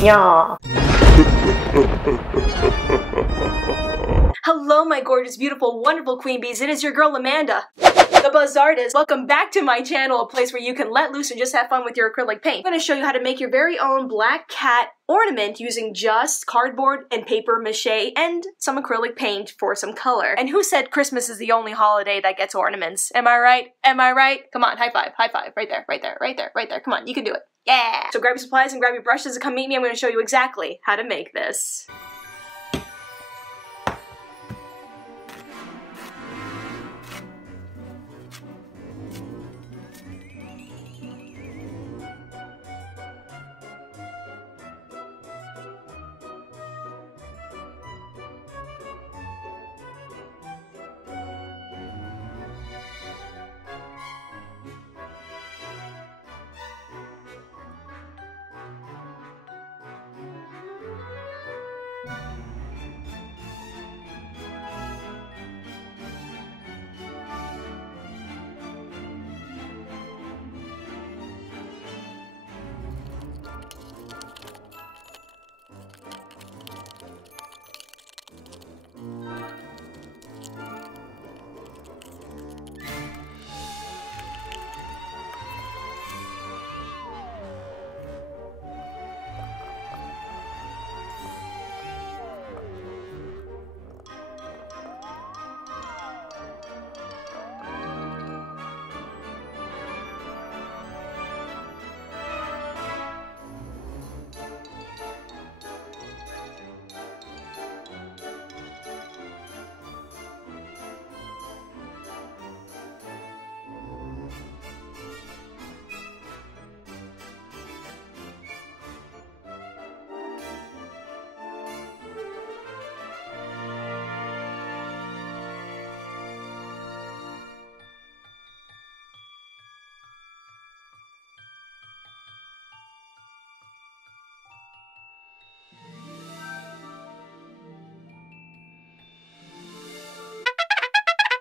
Yeah. Hello, my gorgeous, beautiful, wonderful queen bees. It is your girl, Amanda, the Buzz Artist. Welcome back to my channel, a place where you can let loose and just have fun with your acrylic paint. I'm going to show you how to make your very own black cat ornament using just cardboard and paper mache and some acrylic paint for some color. And who said Christmas is the only holiday that gets ornaments? Am I right? Am I right? Come on, high five, right there, right there, right there, right there. Come on, you can do it. Yeah! So grab your supplies and grab your brushes and come meet me. I'm going to show you exactly how to make this.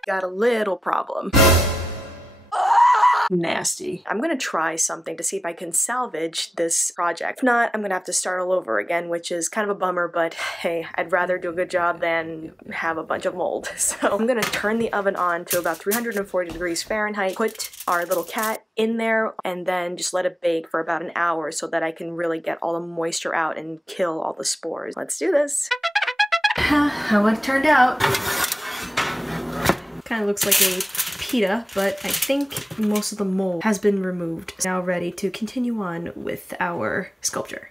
Got a little problem. Nasty. I'm gonna try something to see if I can salvage this project. If not, I'm gonna have to start all over again, which is kind of a bummer, but hey, I'd rather do a good job than have a bunch of mold. So I'm gonna turn the oven on to about 340 degrees Fahrenheit, put our little cat in there, and then just let it bake for about an hour so that I can really get all the moisture out and kill all the spores. Let's do this. How it turned out. Kind of looks like a pita, but I think most of the mold has been removed. Now ready to continue on with our sculpture.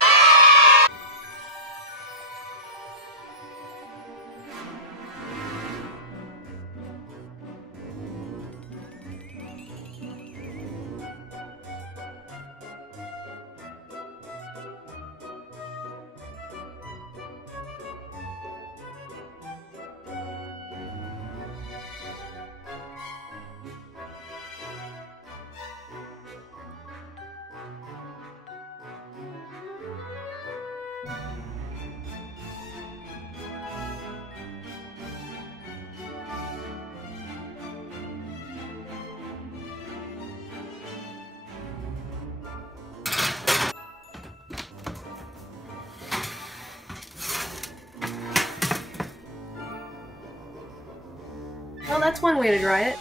Well, that's one way to dry it.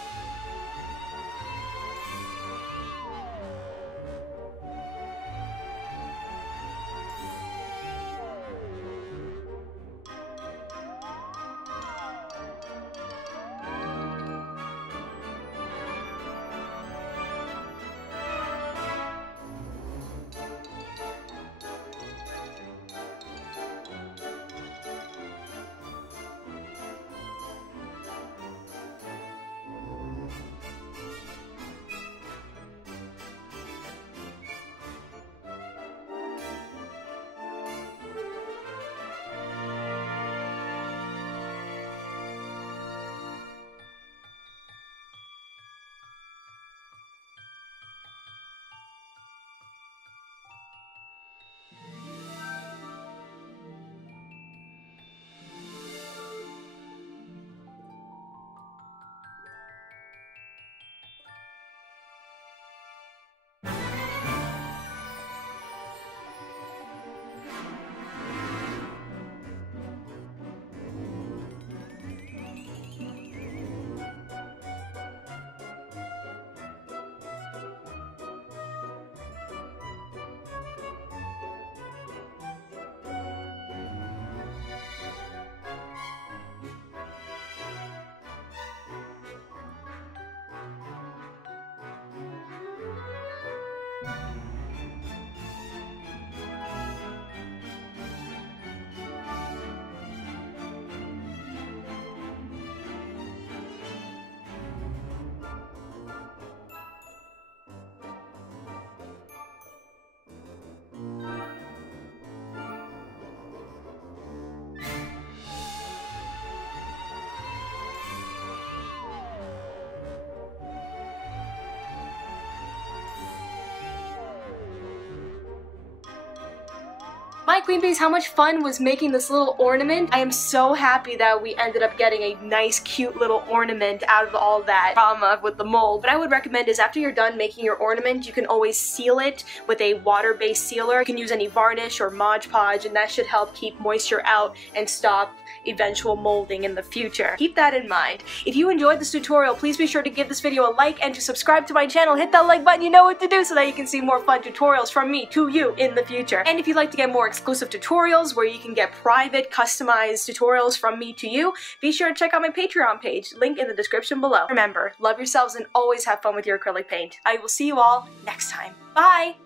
My queen bees, how much fun was making this little ornament. I am so happy that we ended up getting a nice, cute little ornament out of all that drama with the mold. What I would recommend is after you're done making your ornament, you can always seal it with a water-based sealer. You can use any varnish or Mod Podge, and that should help keep moisture out and stop eventual molding in the future. Keep that in mind. If you enjoyed this tutorial, please be sure to give this video a like and to subscribe to my channel. Hit that like button, you know what to do, so that you can see more fun tutorials from me to you in the future. And if you'd like to get more exclusive tutorials where you can get private, customized tutorials from me to you, be sure to check out my Patreon page, link in the description below. Remember, love yourselves and always have fun with your acrylic paint. I will see you all next time. Bye!